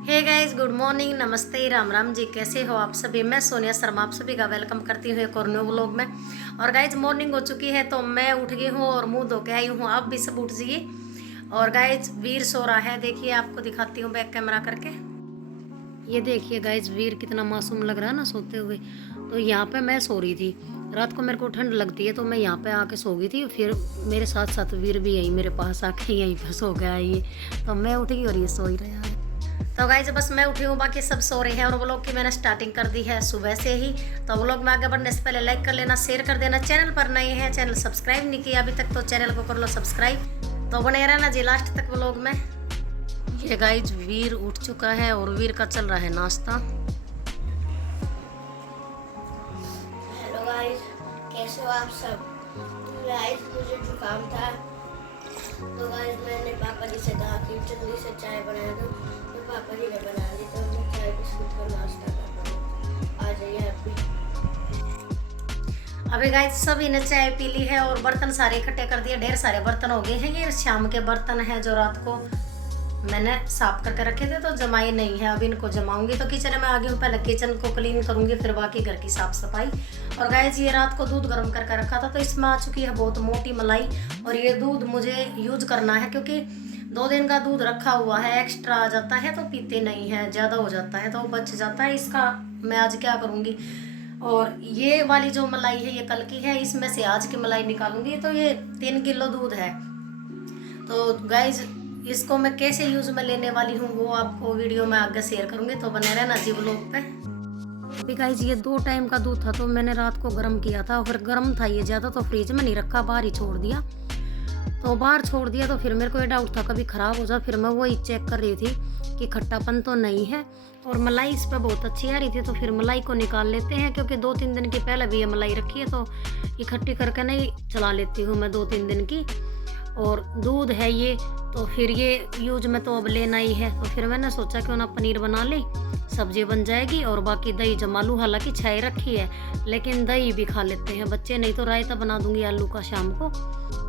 Hey guys, good morning, नमस्ते, राम राम जी। कैसे हो आप सभी? मैं सोनिया शर्मा आप सभी का वेलकम करती हूँ एक और न्यू व्लॉग में। और गाइज मॉर्निंग हो चुकी है तो मैं उठ गई हूँ और मुंह धो के आई हूँ। आप भी सब उठ जाइए। और गाइज वीर सो रहा है, देखिए आपको दिखाती हूँ बैक कैमरा करके। ये देखिए गाइज वीर कितना मासूम लग रहा है ना सोते हुए। तो यहाँ पे मैं सो रही थी, रात को मेरे को ठंड लगती है तो मैं यहाँ पे आके सो गई थी। फिर मेरे साथ साथ वीर भी यही मेरे पास आके यहीं पे सो गया ये। तो मैं उठ गई और ये सो ही रहा है। तो गाइज बस मैं उठी हूँ, बाकी सब सो रहे हैं। और व्लॉग की मैंने स्टार्टिंग कर दी है सुबह से ही। तो व्लॉग में आगे बढ़ने से पहले लाइक कर लेना, शेयर कर देना। चैनल पर नए हैं, चैनल सब्सक्राइब नहीं किया अभी तक तो चैनल को कर लो सब्सक्राइब। तो बने रहना जी लास्ट तक व्लॉग में। ये गाइज वीर उठ चुका है और वीर का चल रहा है नाश्ता। हेलो गाइस, कैसे हो आप सब? गाइस मुझे जुकाम था तो गाइस मैंने पापा जी से कहा कि जल्दी से चाय बना दो, तो पापा जी ने बना दी। तो मैं चाय बिस्कुट का नाश्ता करता हूँ। आ जाइए आप भी। अभी गाइज सभी ने चाय पी ली है और बर्तन सारे इकट्ठे कर दिए। ढेर सारे बर्तन हो गए हैं। ये शाम के बर्तन हैं जो रात को मैंने साफ करके रखे थे तो जमाए नहीं है। अब इनको जमाऊंगी तो किचन में आ गई हूँ। पहले किचन को क्लीन करूंगी फिर बाकी घर की साफ सफाई। और गाइस ये रात को दूध गर्म करके रखा था तो इसमें आ चुकी है बहुत मोटी मलाई। और ये दूध मुझे यूज करना है क्योंकि 2 दिन का दूध रखा हुआ है, एक्स्ट्रा आ जाता है तो पीते नहीं है, ज़्यादा हो जाता है तो बच जाता है। इसका मैं आज क्या करूँगी। और ये वाली जो मलाई है ये कल की है, इसमें से आज की मलाई निकालूंगी। तो ये 3 किलो दूध है। तो गाइज इसको मैं कैसे यूज में लेने वाली हूँ वो आपको वीडियो में आगे शेयर करूंगी, तो बने रहना जी व्लॉग पे। अभी गाइज ये 2 टाइम का दूध था तो मैंने रात को गर्म किया था। फिर गर्म था ये ज़्यादा तो फ्रिज में नहीं रखा, बाहर ही छोड़ दिया। तो बाहर छोड़ दिया तो फिर मेरे को ये डाउट था कभी ख़राब हो जाए। फिर मैं वही चेक कर रही थी कि खट्टापन तो नहीं है। और मलाई इस पर बहुत अच्छी आ रही थी तो फिर मलाई को निकाल लेते हैं क्योंकि 2-3 दिन की पहले भी ये मलाई रखी है तो इकट्ठी करके नहीं चला लेती हूँ मैं 2-3 दिन की। और दूध है ये तो फिर ये यूज में तो अब लेना ही है। तो फिर मैंने सोचा क्यों ना पनीर बना ले, सब्जी बन जाएगी और बाकी दही जमा लूँ। हालांकि छाई रखी है लेकिन दही भी खा लेते हैं बच्चे, नहीं तो रायता बना दूंगी आलू का शाम को।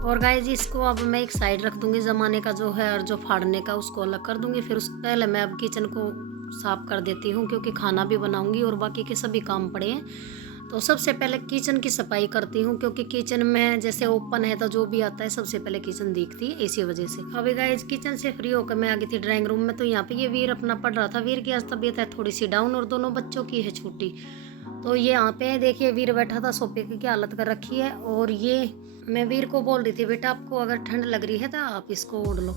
और गाइस इसको अब मैं एक साइड रख दूंगी, जमाने का जो है और जो फाड़ने का उसको अलग कर दूंगी। फिर उस पहले मैं अब किचन को साफ कर देती हूँ क्योंकि खाना भी बनाऊंगी और बाकी के सभी काम पड़े हैं। तो सबसे पहले किचन की सफाई करती हूँ क्योंकि किचन में जैसे ओपन है तो जो भी आता है सबसे पहले किचन दिखती है इसी वजह से। अभी गाइस किचन से फ्री होकर मैं आ गई थी ड्राइंग रूम में। तो यहाँ पे ये वीर अपना पढ़ रहा था। वीर की आज तबीयत है थोड़ी सी डाउन और दोनों बच्चों की है छुट्टी। तो ये यहाँ पे देखिए वीर बैठा था सोफे की क्या हालत कर रखी है। और ये मैं वीर को बोल रही थी बेटा आपको अगर ठंड लग रही है तो आप इसको ओढ़ लो।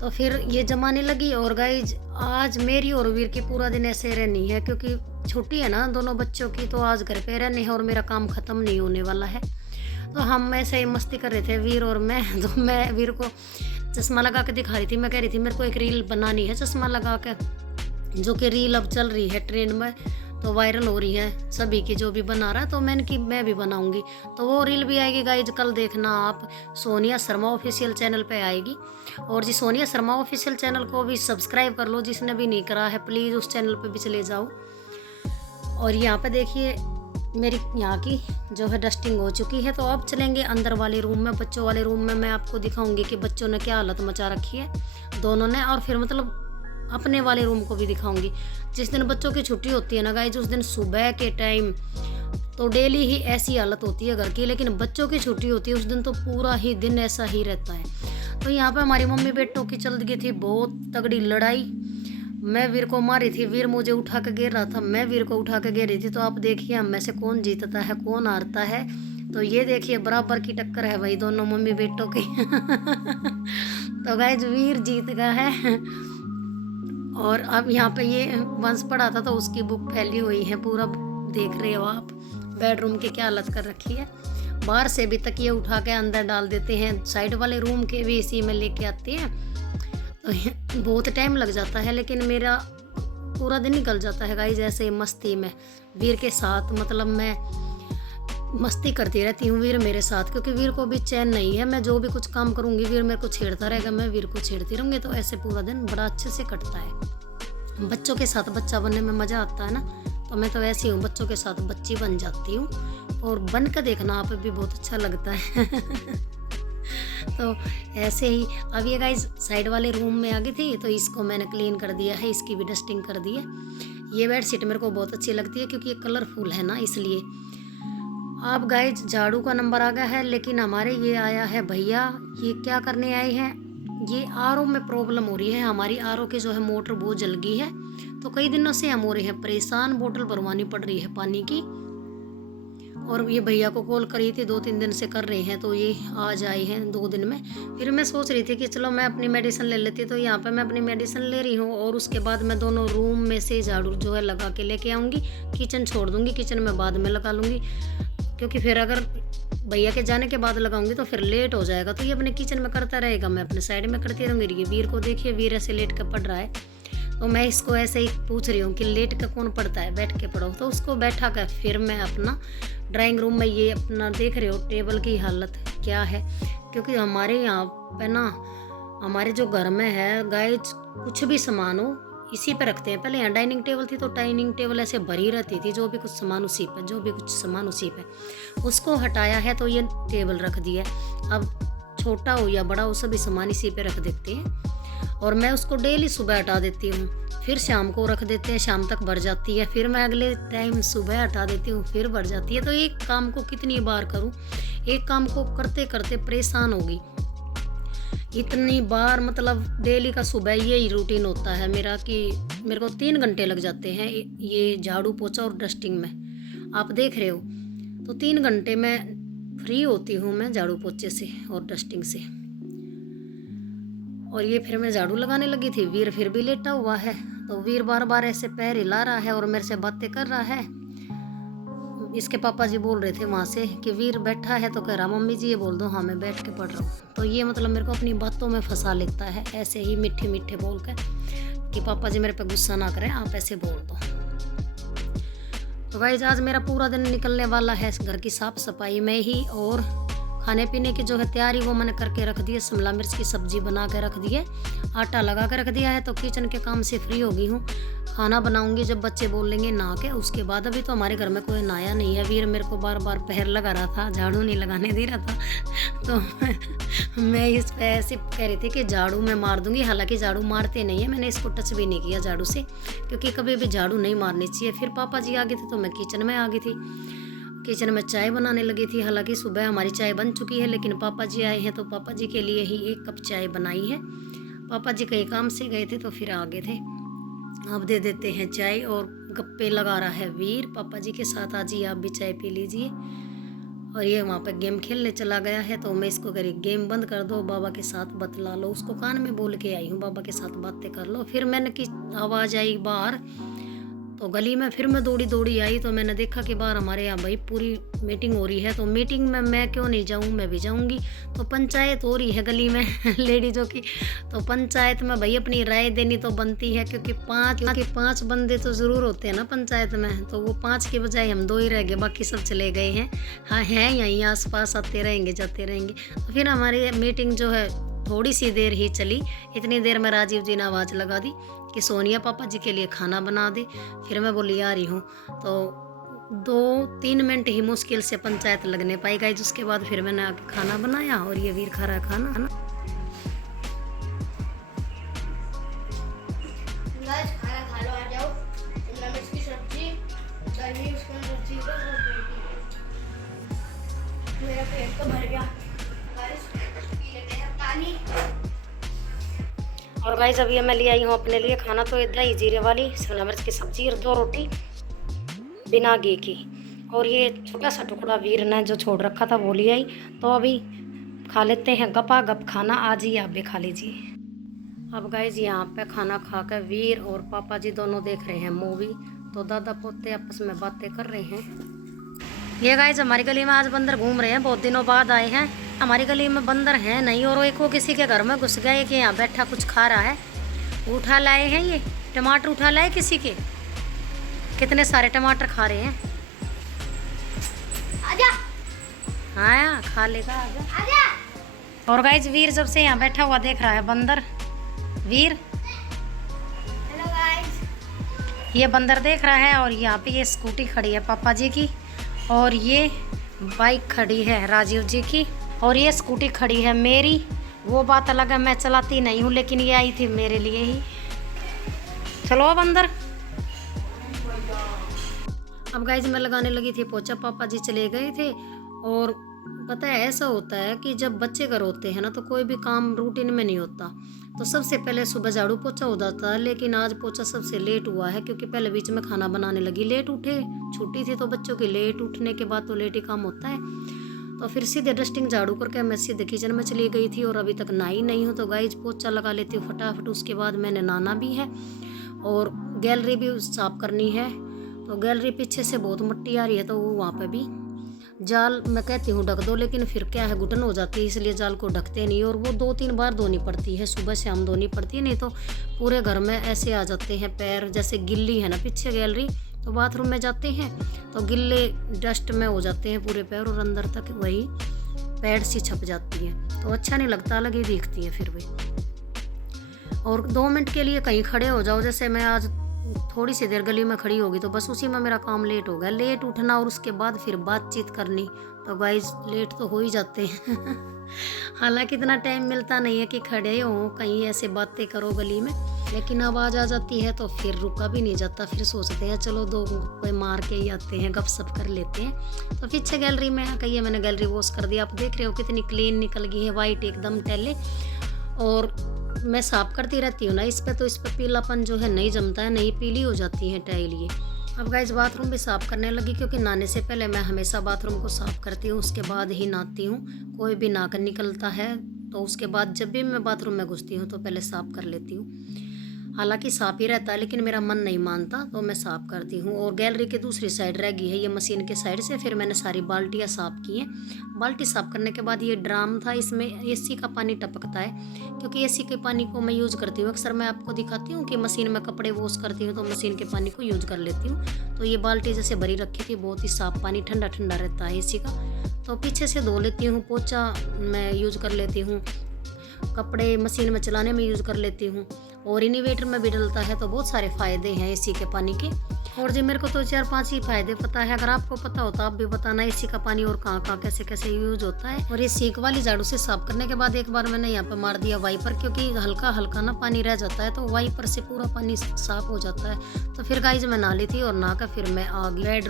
तो फिर ये जमाने लगी। और गाइज आज मेरी और वीर की पूरा दिन ऐसे रहनी है क्योंकि छुट्टी है ना दोनों बच्चों की, तो आज घर पे रहने हैं और मेरा काम ख़त्म नहीं होने वाला है। तो हम ऐसे ही मस्ती कर रहे थे वीर और मैं। तो मैं वीर को चश्मा लगा के दिखा रही थी। मैं कह रही थी मेरे को एक रील बनानी है चश्मा लगा के, जो कि रील अब चल रही है ट्रेंड में तो वायरल हो रही है सभी की जो भी बना रहा है। तो मैंने कि मैं भी बनाऊंगी तो वो रील भी आएगी गाइज कल देखना आप, सोनिया शर्मा ऑफिशियल चैनल पे आएगी। और जी सोनिया शर्मा ऑफिशियल चैनल को भी सब्सक्राइब कर लो, जिसने भी नहीं करा है प्लीज़ उस चैनल पे भी चले जाओ। और यहाँ पे देखिए मेरी यहाँ की जो है डस्टिंग हो चुकी है। तो अब चलेंगे अंदर वाले रूम में, बच्चों वाले रूम में। मैं आपको दिखाऊंगी कि बच्चों ने क्या हालत मचा रखी है दोनों ने। और फिर मतलब अपने वाले रूम को भी दिखाऊंगी। जिस दिन बच्चों की छुट्टी होती है ना गाइज उस दिन सुबह के टाइम तो डेली ही ऐसी हालत होती है घर की, लेकिन बच्चों की छुट्टी होती है उस दिन तो पूरा ही दिन ऐसा ही रहता है। तो यहाँ पे हमारी मम्मी बेटों की चल गई थी बहुत तगड़ी लड़ाई। मैं वीर को मारी थी, वीर मुझे उठा के गिर रहा था, मैं वीर को उठा के गिर रही थी। तो आप देखिए हम में से कौन जीतता है कौन हारता है। तो ये देखिए बराबर की टक्कर है भाई दोनों मम्मी बेटों की। तो गाइज वीर जीत गया है। और अब यहाँ पे ये वंश पढ़ा था तो उसकी बुक फैली हुई है पूरा, देख रहे हो आप। बेडरूम की क्या हालत कर रखी है। बाहर से भी तकिए उठा के अंदर डाल देते हैं, साइड वाले रूम के भी इसी में लेके आते हैं। तो बहुत टाइम लग जाता है लेकिन मेरा पूरा दिन निकल जाता है गाइस ऐसे मस्ती में वीर के साथ। मतलब मैं मस्ती करती रहती हूँ वीर मेरे साथ, क्योंकि वीर को भी चैन नहीं है। मैं जो भी कुछ काम करूँगी वीर मेरे को छेड़ता रहेगा, मैं वीर को छेड़ती रहूँगी। तो ऐसे पूरा दिन बड़ा अच्छे से कटता है। बच्चों के साथ बच्चा बनने में मज़ा आता है ना, तो मैं तो ऐसी हूँ बच्चों के साथ बच्ची बन जाती हूँ। और बन कर देखना आप भी बहुत अच्छा लगता है। तो ऐसे ही। अब ये गाइस साइड वाले रूम में आ गई थी तो इसको मैंने क्लीन कर दिया है, इसकी भी डस्टिंग कर दी है। ये बेडशीट मेरे को बहुत अच्छी लगती है क्योंकि ये कलरफुल है ना, इसलिए। अब गाइस झाड़ू का नंबर आ गया है, लेकिन हमारे ये आया है भैया। ये क्या करने आए हैं, ये आरओ में प्रॉब्लम हो रही है। हमारी आरओ की जो है मोटर बहुत जल गई है, तो कई दिनों से हम हो रहे हैं परेशान। बोतल भरवानी पड़ रही है पानी की। और ये भैया को कॉल करी थी, 2-3 दिन से कर रहे हैं, तो ये आज आए हैं 2 दिन में। फिर मैं सोच रही थी कि चलो मैं अपनी मेडिसिन ले लेती, तो यहाँ पे मैं अपनी मेडिसिन ले रही हूँ और उसके बाद मैं दोनों रूम में से झाड़ू जो है लगा के लेके आऊँगी। किचन छोड़ दूँगी, किचन में बाद में लगा लूँगी, क्योंकि फिर अगर भैया के जाने के बाद लगाऊंगी तो फिर लेट हो जाएगा। तो ये अपने किचन में करता रहेगा, मैं अपने साइड में करती रहूँगी। ये वीर को देखिए, वीर ऐसे लेट कर पढ़ रहा है, तो मैं इसको ऐसे ही पूछ रही हूँ कि लेट का कौन पढ़ता है, बैठ के पढ़ो। तो उसको बैठा कर फिर मैं अपना ड्राइंग रूम में, ये अपना देख रहे हो टेबल की हालत क्या है, क्योंकि हमारे यहाँ पे ना, हमारे जो घर में है गाइस, कुछ भी सामान हो इसी पे रखते हैं। पहले यहाँ डाइनिंग टेबल थी तो डाइनिंग टेबल ऐसे भरी रहती थी, जो भी कुछ सामान उसी पे, जो भी कुछ सामान उसी पे। उसको हटाया है तो ये टेबल रख दिया है। अब छोटा हो या बड़ा हो, सभी सामान इसी पे रख देते हैं। और मैं उसको डेली सुबह हटा देती हूँ, फिर शाम को रख देते हैं, शाम तक भर जाती है। फिर मैं अगले टाइम सुबह हटा देती हूँ, फिर भर जाती है। तो एक काम को कितनी बार करूँ, एक काम को करते करते परेशान होगी इतनी बार। मतलब डेली का सुबह यही रूटीन होता है मेरा कि मेरे को 3 घंटे लग जाते हैं ये झाड़ू पोछा और डस्टिंग में, आप देख रहे हो। तो 3 घंटे में फ्री होती हूँ मैं झाड़ू पोछे से और डस्टिंग से। और ये फिर मैं झाड़ू लगाने लगी थी, वीर फिर भी लेटा हुआ है, तो वीर बार बार ऐसे पैर हिला रहा है और मेरे से बातें कर रहा है। इसके पापा जी बोल रहे थे वहाँ से कि वीर बैठा है, तो कह रहा मम्मी जी ये बोल दो हाँ मैं बैठ के पढ़ रहा हूँ। तो ये मतलब मेरे को अपनी बातों में फंसा लेता है, ऐसे ही मीठे मीठे बोल कर कि पापा जी मेरे पे गुस्सा ना करें, आप ऐसे बोल दो। तो गाइस आज मेरा पूरा दिन निकलने वाला है घर की साफ सफाई में ही, और खाने पीने की जो है तैयारी वो मैंने करके रख दी है। शिमला मिर्च की सब्जी बना के रख दी है, आटा लगा के रख दिया है। तो किचन के काम से फ्री हो गई हूँ। खाना बनाऊंगी जब बच्चे बोलेंगे नहा के, उसके बाद। अभी तो हमारे घर में कोई नहाया नहीं है। वीर मेरे को बार बार पैर लगा रहा था, झाड़ू नहीं लगाने दे रहा था। तो मैं इस पे ऐसे कह रही थी कि झाड़ू मैं मार दूंगी, हालांकि झाड़ू मारते नहीं है, मैंने इसको टच भी नहीं किया झाड़ू से, क्योंकि कभी भी झाड़ू नहीं मारनी चाहिए। फिर पापा जी आ गए थे तो मैं किचन में आ गई थी, किचन में चाय बनाने लगी थी। हालांकि सुबह हमारी चाय बन चुकी है, लेकिन पापा जी आए हैं तो पापा जी के लिए ही 1 कप चाय बनाई है। पापा जी कहीं काम से गए थे तो फिर आ गए थे। अब दे देते हैं चाय, और गप्पे लगा रहा है वीर पापा जी के साथ। आज ही आप भी चाय पी लीजिए। और ये वहाँ पे गेम खेलने चला गया है, तो मैं इसको करी गेम बंद कर दो, बाबा के साथ बतला लो। उसको कान में बोल के आई हूँ बाबा के साथ बातें कर लो। फिर मैंने की आवाज़ आई बाहर, तो गली में फिर मैं दौड़ी दौड़ी आई, तो मैंने देखा कि बाहर हमारे यहाँ भाई पूरी मीटिंग हो रही है। तो मीटिंग में मैं क्यों नहीं जाऊँ, मैं भी जाऊँगी। तो पंचायत हो रही है गली में लेडीज़ों की। तो पंचायत में भाई अपनी राय देनी तो बनती है, क्योंकि 5 बंदे तो ज़रूर होते हैं ना पंचायत में। तो वो 5 के बजाय हम 2 ही रह गए, बाकी सब चले गए हैं। हाँ हैं यहीं आस पास, आते रहेंगे जाते रहेंगे। तो फिर हमारी मीटिंग जो है थोड़ी सी देर ही चली। इतनी देर में राजीव जी ने आवाज़ लगा दी कि सोनिया पापा जी के लिए खाना बना दे। फिर मैं बोली आ रही हूँ। तो 2-3 मिनट ही मुश्किल से पंचायत लगने पाई गई। उसके बाद फिर मैंने आके खाना बनाया, और ये वीर खा रहा है खाना, है ना। खाना खा लो, आ जाओ। शिमला मिर्च की सब्जी, दही, उसके अंदर जीरा और मेरा पेट तो भर गया। पी लेते हैं पानी। और गाइस अभी मैं ले आई हूँ अपने लिए खाना, तो दही जीरे वाली शिमला मिर्च की सब्जी और 2 रोटी बिना घी की। और ये छोटा सा टुकड़ा वीर ने जो छोड़ रखा था वो ले आई। तो अभी खा लेते हैं गपा गप खाना। आज ही आप भी खा लीजिए। अब गाइस यहाँ पे खाना खा कर वीर और पापा जी दोनों देख रहे हैं मूवी। तो दादा पोते आपस में बातें कर रहे हैं। ये गाइस हमारी गली में आज बंदर घूम रहे हैं, बहुत दिनों बाद आए हैं। हमारी गली में बंदर हैं नहीं, और एक वो किसी के घर में घुस गया, कि यहाँ बैठा कुछ खा रहा है। उठा लाए हैं ये टमाटर, उठा लाए किसी के। कितने सारे टमाटर खा रहे हैं। आजा। हाँ खा लेगा, आजा। आजा। और गाइस वीर जब से यहाँ बैठा हुआ देख रहा है बंदर। वीर हेलो गाइस। ये बंदर देख रहा है। और यहाँ पे ये स्कूटी खड़ी है पापा जी की, और ये बाइक खड़ी है राजीव जी की। और ये स्कूटी खड़ी है मेरी, वो बात अलग है, मैं चलाती नहीं हूँ, लेकिन ये आई थी मेरे लिए ही। चलो अब अंदर। अब गाइज मैं लगाने लगी थी पोछा, पापा जी चले गए थे। और पता है ऐसा होता है कि जब बच्चे घर होते हैं ना तो कोई भी काम रूटीन में नहीं होता। तो सबसे पहले सुबह झाड़ू पोछा हो जाता है, लेकिन आज पोछा सबसे लेट हुआ है क्योंकि पहले बीच में खाना बनाने लगी, लेट उठे, छुट्टी थी तो बच्चों के लेट उठने के बाद तो लेट ही काम होता है। तो फिर सीधे डस्टिंग झाड़ू करके मैं सीधे किचन में चली गई थी और अभी तक नहाई नहीं हूँ। तो गाइज पोछा लगा लेती हूँ फटाफट, उसके बाद मैंने नहाना भी है और गैलरी भी साफ करनी है। तो गैलरी पीछे से बहुत मिट्टी आ रही है, तो वो वहाँ पे भी जाल मैं कहती हूँ ढक दो, लेकिन फिर क्या है घुटन हो जाती है, इसलिए जाल को ढकते नहीं। और वो 2-3 बार धोनी पड़ती है, सुबह शाम धोनी पड़ती है, नहीं तो पूरे घर में ऐसे आ जाते हैं पैर। जैसे गिल्ली है ना पीछे गैलरी, तो बाथरूम में जाते हैं तो गिल्ले डस्ट में हो जाते हैं पूरे पैर और अंदर तक वही पैड सी छप जाती है, तो अच्छा नहीं लगता, अलग ही दिखती है फिर भी। और 2 मिनट के लिए कहीं खड़े हो जाओ, जैसे मैं आज थोड़ी सी देर गली में खड़ी होगी तो बस उसी में मेरा काम लेट हो गया। लेट उठना और उसके बाद फिर बातचीत करनी, तो गाइज लेट तो हो ही जाते हैं। हालांकि इतना टाइम मिलता नहीं है कि खड़े हो कहीं ऐसे बातें करो गली में, लेकिन आवाज़ आ जाती है तो फिर रुका भी नहीं जाता। फिर सोचते हैं चलो 2 गप्पे मार के ही आते हैं, गपशप कर लेते हैं। तो पीछे गैलरी में आ गई है, मैंने गैलरी वॉश कर दिया। आप देख रहे हो कितनी क्लीन निकल गई है, वाइट एकदम टैले। और मैं साफ करती रहती हूँ ना इस पर पीलापन जो है नहीं जमता है, नहीं पीली हो जाती है टाइल ये। अब गाइस बाथरूम भी साफ़ करने लगी, क्योंकि नहाने से पहले मैं हमेशा बाथरूम को साफ़ करती हूँ, उसके बाद ही नहाती हूँ। कोई भी नहाकर निकलता है तो उसके बाद जब भी मैं बाथरूम में घुसती हूँ तो पहले साफ़ कर लेती हूँ। हालांकि साफ़ ही रहता है, लेकिन मेरा मन नहीं मानता तो मैं साफ़ करती हूँ। और गैलरी के दूसरी साइड रह गई है ये मशीन के साइड से, फिर मैंने सारी बाल्टियाँ साफ़ की हैं। बाल्टी साफ़ करने के बाद ये ड्राम था, इसमें एसी का पानी टपकता है, क्योंकि एसी के पानी को मैं यूज़ करती हूँ। अक्सर मैं आपको दिखाती हूँ कि मशीन में कपड़े वॉश करती हूँ तो मशीन के पानी को यूज़ कर लेती हूँ। तो ये बाल्टी जैसे भरी रखी थी, बहुत ही साफ़ पानी, ठंडा ठंडा रहता है एसी का, तो पीछे से धो लेती हूँ। पोछा मैं यूज़ कर लेती हूँ, कपड़े मशीन में चलाने में यूज़ कर लेती हूँ, और इन्वर्टर में भी डलता है। तो बहुत सारे फ़ायदे हैं एसी के पानी के। और जी मेरे को तो 4-5 ही फ़ायदे पता है, अगर आपको पता हो तो आप भी बताना एसी का पानी और कहाँ कहाँ कैसे कैसे यूज होता है। और ये सीक वाली झाड़ू से साफ करने के बाद एक बार मैंने यहाँ पे मार दिया वाइपर, क्योंकि हल्का हल्का ना पानी रह जाता है, तो वाइपर से पूरा पानी साफ हो जाता है। तो फिर गाइज मैं नहा ली थी और नहा कर फिर मैं आ गई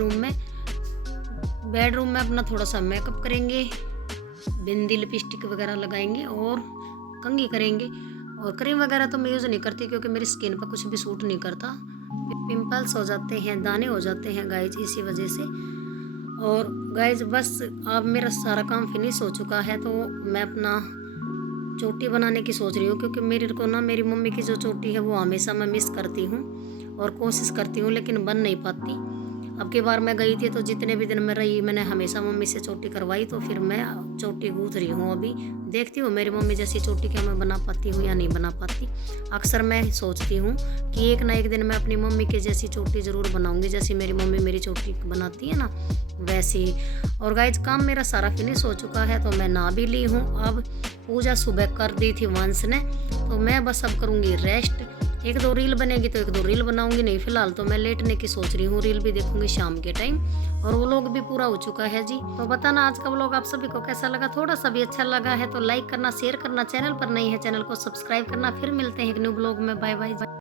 बेडरूम में अपना थोड़ा सा मेकअप करेंगे, बिंदी लिपस्टिक वगैरह लगाएंगे और कंघी करेंगे। और क्रीम वगैरह तो मैं यूज़ नहीं करती, क्योंकि मेरी स्किन पर कुछ भी सूट नहीं करता, पिंपल्स हो जाते हैं, दाने हो जाते हैं गाइज इसी वजह से। और गाइज बस अब मेरा सारा काम फिनिश हो चुका है, तो मैं अपना चोटी बनाने की सोच रही हूँ, क्योंकि मेरे को ना मेरी मम्मी की जो चोटी है वो हमेशा मैं मिस करती हूँ और कोशिश करती हूँ, लेकिन बन नहीं पाती। अब की बार मैं गई थी तो जितने भी दिन में रही मैंने हमेशा मम्मी से चोटी करवाई, तो फिर मैं चोटी गूँथ रही हूँ। अभी देखती हूँ मेरी मम्मी जैसी चोटी क्या मैं बना पाती हूँ या नहीं बना पाती। अक्सर मैं सोचती हूँ कि एक ना एक दिन मैं अपनी मम्मी के जैसी चोटी ज़रूर बनाऊँगी, जैसी मेरी मम्मी मेरी चोटी बनाती है ना वैसे ही। और गाइज काम मेरा सारा फिनिश हो चुका है, तो मैं नहा भी ली हूँ। अब पूजा सुबह कर दी थी वंश ने, तो मैं बस अब करूँगी रेस्ट। 1-2 रील बनेगी तो 1-2 रील बनाऊंगी, नहीं फिलहाल तो मैं लेटने की सोच रही हूँ। रील भी देखूंगी शाम के टाइम। और वो व्लॉग भी पूरा हो चुका है जी। तो बताना आज का व्लॉग आप सभी को कैसा लगा, थोड़ा सा भी अच्छा लगा है तो लाइक करना, शेयर करना, चैनल पर नहीं है चैनल को सब्सक्राइब करना। फिर मिलते हैं एक न्यू व्लॉग में, बाय बाय।